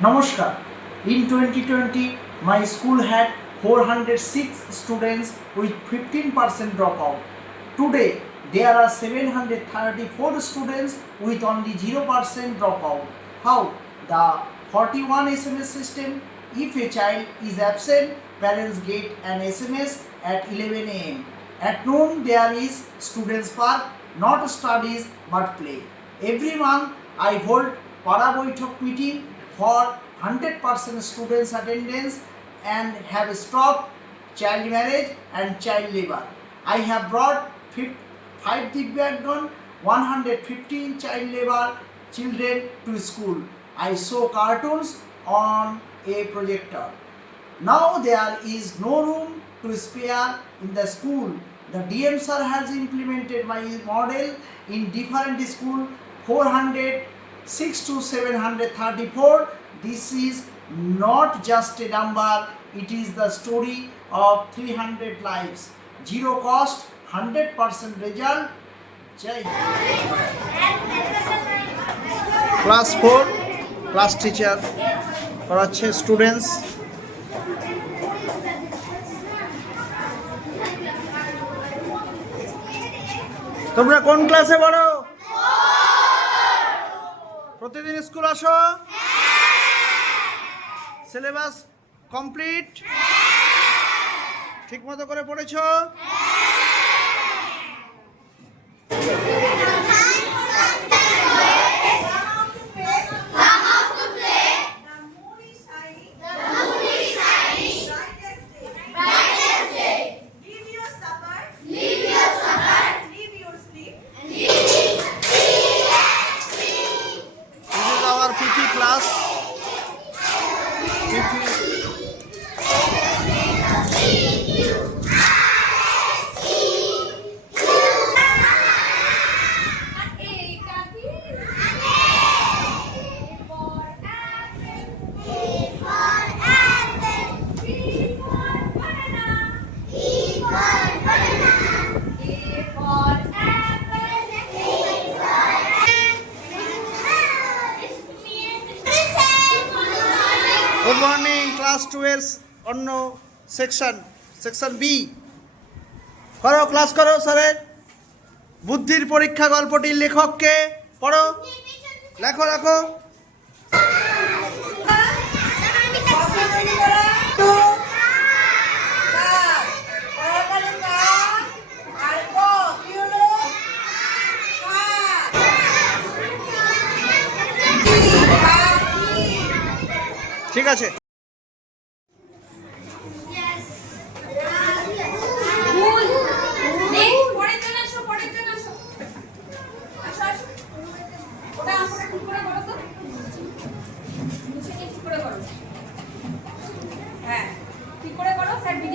Namaskar. In 2020, my school had 406 students with 15% dropout. Today, there are 734 students with only 0% dropout. How? The 41 SMS system. If a child is absent, parents get an SMS at 11 a.m. At noon, there is students' park, not studies but play. Every month, I hold Para Boitok meeting for 100% students attendance and have stopped child marriage and child labor. I have brought 5 Divyangam, 115 child labor children to school. I show cartoons on a projector. Now there is no room to spare in the school. The DM sir has implemented my model in different schools, 406 to 734. This is not just a number, it is the story of 300 lives. Zero cost, 100% result. Jai Class 4, class teacher পড়াচ্ছে students. তোমরা কোন ক্লাসে পড়ো? প্রতিদিন school আসো? Syllabus complete? ঠিক মতো করে পড়েছো? Class Good morning, class 2 এর অন্য সেকশন বি করো, ক্লাস করো। স্যারের বুদ্ধির পরীক্ষা গল্পটির লেখককে পড়ো, লেখো লেখো। ঠিক আছে।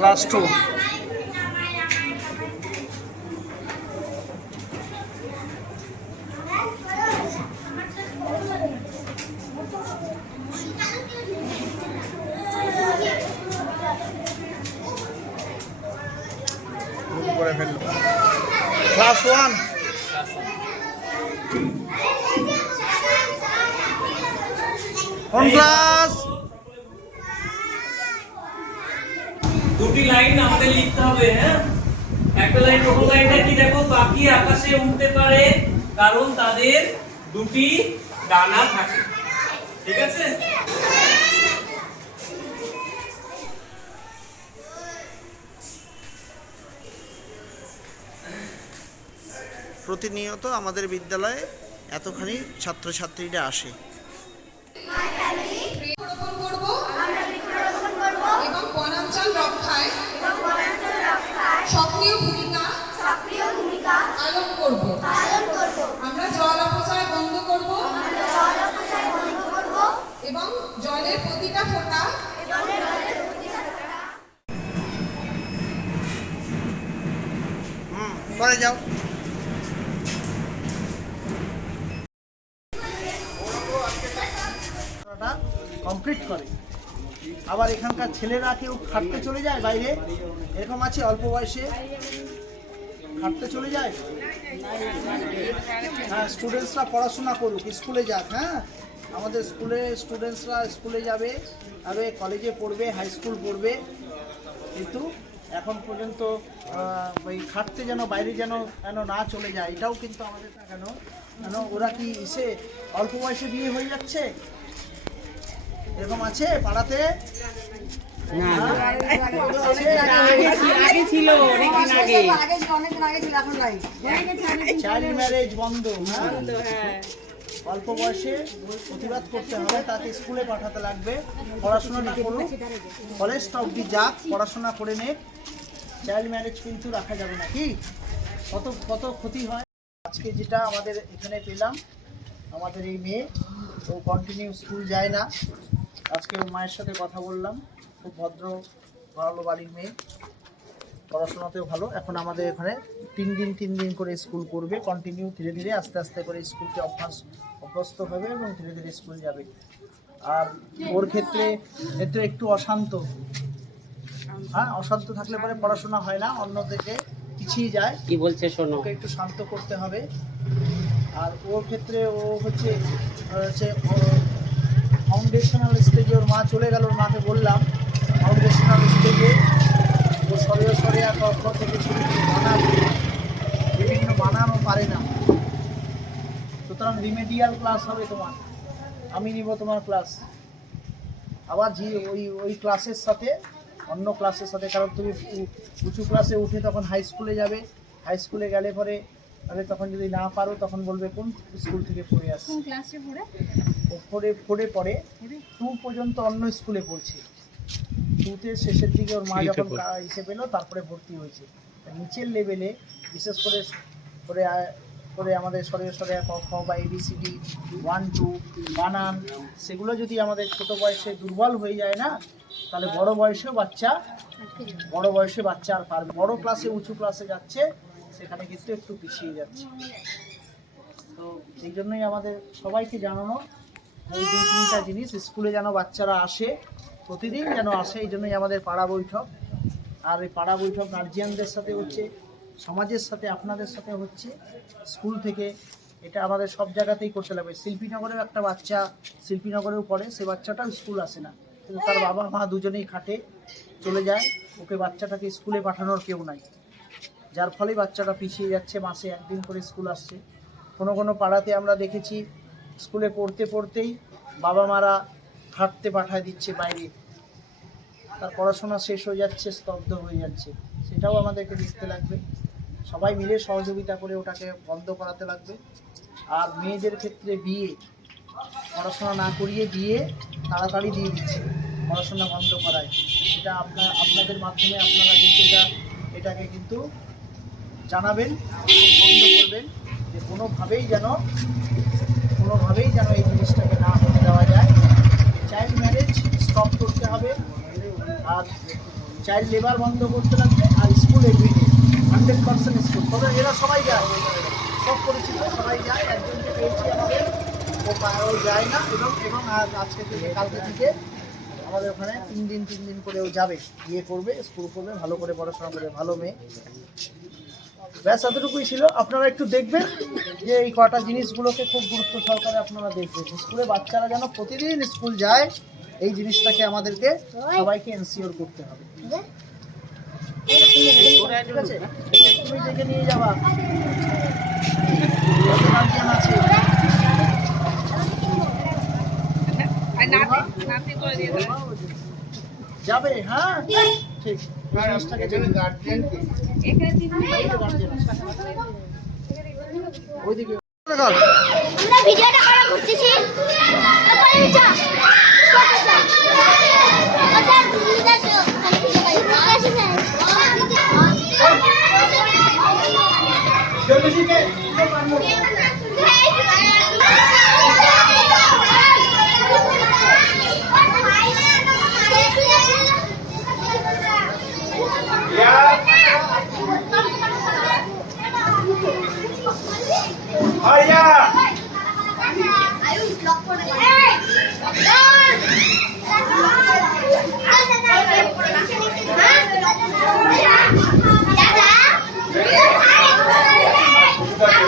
ক্লাস 2 ক্লাস 1 কোন ক্লাস? দুটি লাইন আমাদের লিখতে হবে। হ্যাঁ, একটা লাইন, প্রথম লাইনটা কি দেখো, পাখি আকাশে উড়তে পারে কারণ তাদের দুটি ডানা থাকে। ঠিক আছে? প্রতিনিয়ত আমাদের বিদ্যালয়ে এতখানি ছাত্রছাত্রীরা আসে। এবং বনাঞ্চল রক্ষায় সক্রিয় ভূমিকা পালন করব। আমরা জল অপচয় বন্ধ করব এবং জলের প্রতিটা ফোঁটা পরে যাও। কমপ্লিট করে আবার এখানকার ছেলেরা কেউ খাটতে চলে যায় বাইরে, এরকম আছে অল্প বয়সে খাটতে চলে যায়। হ্যাঁ, স্টুডেন্টসরা পড়াশোনা করুক, স্কুলে যাক। হ্যাঁ, আমাদের স্কুলে স্টুডেন্টসরা স্কুলে যাবে, কলেজে পড়বে, হাই স্কুল পড়বে, কিন্তু এখন পর্যন্ত ওই খাটতে যেন বাইরে যেন না চলে যায়, এটাও কিন্তু আমাদের না। কেন ওরা কি এসে অল্প বয়সে বিয়ে হয়ে যাচ্ছে, এরকম আছে পাড়াতে? চাইল্ড ম্যারেজ বন্ধ, অল্প বয়সে প্রতিবাদ করতে হবে, তাকে স্কুলে পাঠাতে লাগবে, পড়াশোনাটা করুক, কলেজটা অব্দি যাক, পড়াশোনা করে নে, চাইল্ড ম্যারেজ কিন্তু রাখা যাবে না। কি কত ক্ষতি হয়। আজকে যেটা আমাদের এখানে পেলাম, আমাদের এই মেয়ে ও কন্টিনিউ স্কুল যায় না, আজকে ওর মায়ের সাথে কথা বললাম, খুব ভদ্র ভালো বাড়ির মেয়ে, পড়াশোনাতেও ভালো। এখন আমাদের এখানে 3 দিন করে স্কুল করবে, কন্টিনিউ, ধীরে ধীরে আস্তে আস্তে করে স্কুলকে অভ্যস্ত হবে এবং ধীরে ধীরে স্কুল যাবে। আর ওর ক্ষেত্রে একটু অশান্ত, অশান্ত থাকলে পরে পড়াশোনা হয় না, অন্য থেকে পিছিয়ে যায়। কি বলছে শোনো, ওকে একটু শান্ত করতে হবে। আর ওর ক্ষেত্রে ও হচ্ছে ফাউন্ডেশনাল স্টেজে, ওর মা চলে গেল, ওর মাকে বললাম ফাউন্ডেশনাল স্টেজে ও সরিয়া কক্ষ থেকে শুরু করে বিভিন্ন বানানও পারে না, সুতরাং রিমেডিয়াল ক্লাস হবে তোমার, আমি নিব তোমার ক্লাস। আবার ওই ক্লাসের সাথে অন্য ক্লাসের সাথে, কারণ তুমি উঁচু ক্লাসে উঠে তখন হাই স্কুলে যাবে, হাই স্কুলে গেলে পরে তখন যদি না পারো তখন বলবে কোন স্কুল থেকে পড়ে আসছে। পড়ে 2 পর্যন্ত অন্য স্কুলে পড়ছে, 2তে শেষের দিকে ওর মা যখন এসে পেল তারপরে ভর্তি হয়েছে। নিচের লেভেলে বিশেষ করে আমাদের সরিয়া ক খ বা ABCD 1 2 বানান, সেগুলো যদি আমাদের ছোট বয়সে দুর্বল হয়ে যায় না, তাহলে বড় বয়সে বাচ্চা আর পারবে। বড় ক্লাসে উঁচু ক্লাসে যাচ্ছে, সেখানে কিন্তু একটু পিছিয়ে যাচ্ছে। তো এই জন্যই আমাদের সবাইকে জানানো, এই 2-3টা জিনিস স্কুলে যেন বাচ্চারা আসে, প্রতিদিন যেন আসে, এই জন্যই আমাদের পাড়া বৈঠক। আর এই পাড়া বৈঠক গার্জিয়ানদের সাথে হচ্ছে, সমাজের সাথে, আপনাদের সাথে হচ্ছে, স্কুল থেকে, এটা আমাদের সব জায়গাতেই করতে লাগবে। শিল্পীনগরেও একটা বাচ্চা শিল্পীনগরেও পড়ে, সে বাচ্চাটাও স্কুল আসে না, কিন্তু তার বাবা মা দুজনেই খাটে চলে যায়, ওকে বাচ্চাটাকে স্কুলে পাঠানোর কেউ নাই, যার ফলে বাচ্চাটা পিছিয়ে যাচ্ছে, মাসে 1 দিন করে স্কুল আসছে। কোনো পাড়াতে আমরা দেখেছি স্কুলে পড়তেই বাবা মারা খাটতে পাঠায় দিচ্ছে বাইরে, তার পড়াশোনা শেষ হয়ে যাচ্ছে, স্তব্ধ হয়ে যাচ্ছে, সেটাও আমাদেরকে দেখতে লাগবে। সবাই মিলে সহযোগিতা করে ওটাকে বন্ধ করাতে লাগবে। আর মেয়েদের ক্ষেত্রে পড়াশোনা না করিয়ে বিয়ে তাড়াতাড়ি দিয়ে দিচ্ছে, পড়াশোনা বন্ধ করায়, এটা আপনাদের মাধ্যমে আপনারা কিন্তু এটাকে কিন্তু জানাবেন এবং বন্ধ করবেন, যে কোনোভাবেই যেন এই জিনিসটাকে না হতে দেওয়া যায়। চাইল্ড ম্যারেজ স্টপ করতে হবে, আর চাইল্ড লেবার বন্ধ করতে লাগবে। আর স্কুল এভরিডে 100% স্কুল, তবে এরা সবাই যায়, সব পরিচিত সবাই যায়, একজনকে পেয়েছি আমাদের, ও যায় না, এবং আজকে থেকে কালকে থেকে আমাদের ওখানে 3 দিন করে ও যাবে, গিয়ে করবে, স্কুল করবে, ভালো করে পড়াশোনা করবে, ভালো মেয়ে। ব্যাস এতটুকুই ছিল। আপনারা একটু দেখবেন যে এই কটা জিনিসগুলোকে খুব গুরুত্ব সহকারে আপনারা দেখবেন, স্কুলে বাচ্চারা যেন প্রতিদিন স্কুল যায়, এই জিনিসটাকে আমাদেরকে সবাইকে এনশিওর করতে হবে। ঠিক আছে, তুমি দেখে নিয়ে যাবা, আছে যাবে, হ্যাঁ ঠিক, ওইদিকে আমরা ভিডিওটা করা করতেছি দাদা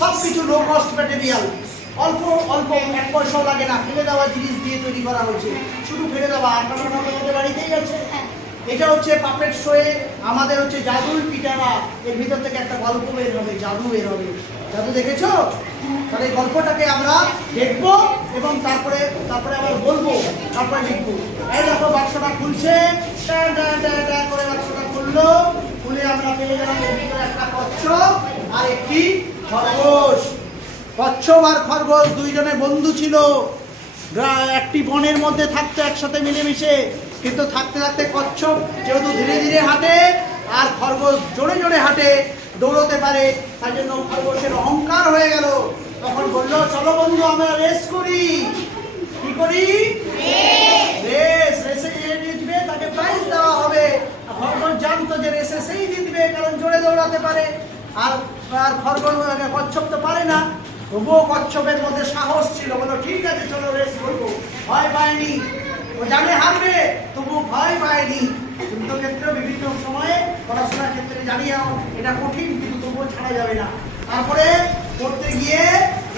সবকিছু লো কস্ট ম্যাটেরিয়াল, অল্প অল্প 1 পয়সাও লাগে না, ফেলে দেওয়া জিনিস দিয়ে তৈরি করা হয়েছে। শুধু ফেলে দেওয়া, আপনারা আমাদের বাড়িতেই আছে। এটা হচ্ছে পাপেট শোয়ে, আমাদের হচ্ছে জাদুর পিটারা। এর ভিতর থেকে একটা গল্প বের হবে, জাদু বের হবে। জাদু দেখেছো? তাহলে এই গল্পটাকে আমরা দেখবো এবং তারপরে আবার বলবো, তারপরে লিখবো। এই দেখো বাক্সটা খুলছে, টান টান টান টান করে বাক্সটা খুললো, খুলে আমরা পেয়ে গেলাম এর ভিতরে একটা কচ্ছপ আর একটি খরগোশ। কচ্ছপ আর খরগোশ দুইজনে বন্ধু ছিল, একটি বনের মধ্যে থাকতো একসাথে মিলেমিশে। কিন্তু থাকতে থাকতে কচ্ছপ যেহেতু ধীরে ধীরে হাঁটে আর খরগোশ জোরে জোরে হাঁটে, দৌড়তে পারে, তার জন্য খরগোশের অহংকার হয়ে গেল। তখন বললো, চলো বন্ধু আমরা রেস করি। কি করি? রেস। রেসে যে জিতবে তাকে প্রাইজ দেওয়া হবে। খরগোশ জানতো যে রেসে সেই জিতবে, কারণ জোরে দৌড়াতে পারে। আর খরগোশ কচ্ছপ তো পারে না, তবুও কচ্ছপের মধ্যে সাহস ছিল, বলো ঠিক আছে চলো রেস করবো। ভয় পায়নি, ও জানে হারবে, তবু ভয় পায়নি। কিন্তু ক্ষেত্রে বিভিন্ন সময়ে পড়াশোনার ক্ষেত্রে জানিয়ে এটা কঠিন, কিন্তু তবুও ছাড়া যাবে না। তারপরে করতে গিয়ে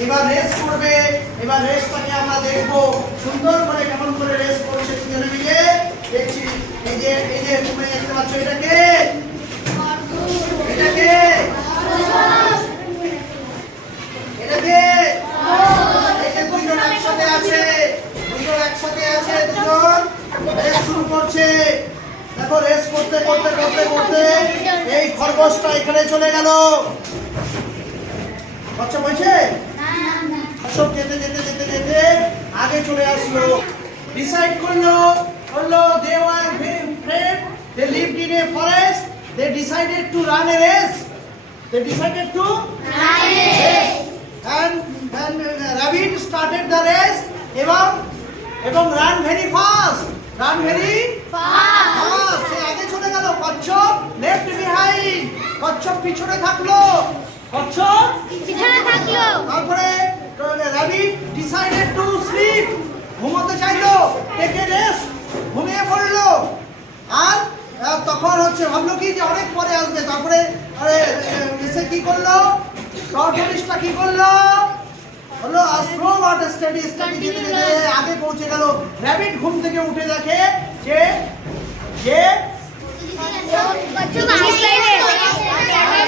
এবার রেস করবে। এবার রেসটাকে আমরা দেখবো সুন্দর করে, কেমন করে রেস করছে দুজনে মিলে দেখছি। এই যে তুমি দেখতে পাচ্ছ, এটাকে এটাকে এটাকে এই যে দুজন একসাথে আছে, দুজন রেস শুরু করছে। দেখো রেস করতে করতে করতে করতে এই খরগোশটা এখানে চলে গেল। আচ্ছা বলছে সব যেতে যেতে যেতে যেতে আগে চলে আসলো। ডিসাইড করলো they were very afraid, they lived in a forest, they decided to run a race, and rabbit started the race এবং run very fast, সে আগে চলে গেল। কচ্ছপ left behind, কচ্ছপ পিছনে থাকলো। তারপরে rabbit decided to sleep, ঘুমোতে চাইলো, take a rest, ঘুমিয়ে পড়লো। আর তখন হচ্ছে ভাবলো কি যে অনেক পরে আসবে। তারপরে এসে কি করলো, টর্টোইসটা কি করলো, হলো স্লো ওয়াট স্টাডি আগে পৌঁছে গেল। র‍্যাবিট ঘুম থেকে উঠে দেখে যে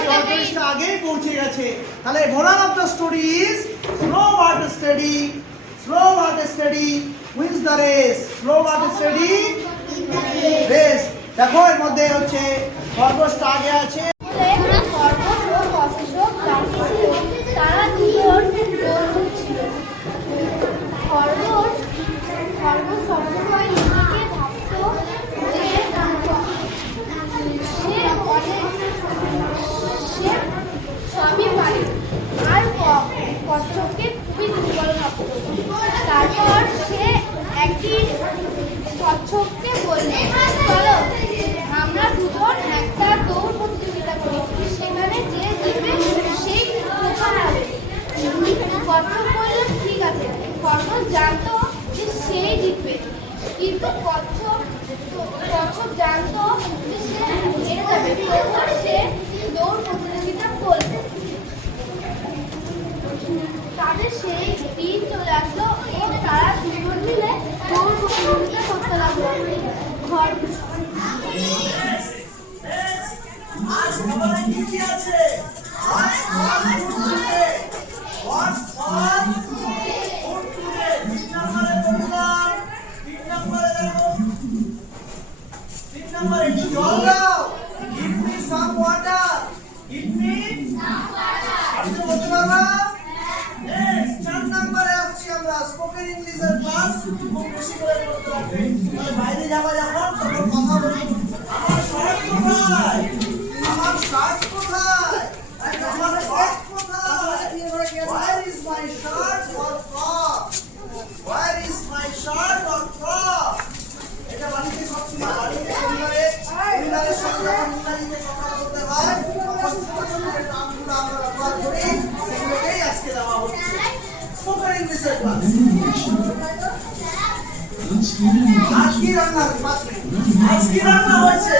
টর্টোইসটা আগেই পৌঁছে গেছে। তাহলে moral of the story is slow and steady wins the race. Slow and steady race. দেখো এর মধ্যে হচ্ছে খরগোশটা আগে আছে। তারা দুজন বন্ধু ছিল। খরগোশ সবসময় নিজেকে ভাবতো যে সে জানতো যে সে হেরে যাবে, তখন সে দৌড় প্রতিযোগিতা করবে। তাদের সেই দিন চলে আসলো ও তারা দুজন মিলে দৌড় প্রতিযোগিতা করতে লাগলো। ঘর আজ খাবারে কি কি আছে? What's on food today? What's on food today? তিন নম্বরে বললাম, তিন নম্বরে দেখো, তিন নম্বরে একটু জল দাও। Give me some water. Give me some water. আপনি বলতে পারবা? Next, 4 নম্বরে আসছি আমরা স্পোকেন ইংলিশের ক্লাস। খুব বেশি করে করতে হবে। মানে বাইরে যাবা যখন তখন কথা বলি। আমার শর্ট কোথায়? আমার শার্ট কোথায়? আমার শর্ট কোথায়? Where is my shirt or frock? Where is my shirt or frock? এটা বাড়িতে সবসময় বাড়িতে পরিবারের সঙ্গে যখন ইংরেজিতে কথা বলতে হয় তখন ছোট ছোট যে টার্মগুলো আমরা ব্যবহার করি সেগুলোকেই আজকে দেওয়া হচ্ছে স্পোকেন ইংলিশের ক্লাস। আজ কি রান্না হয়েছে?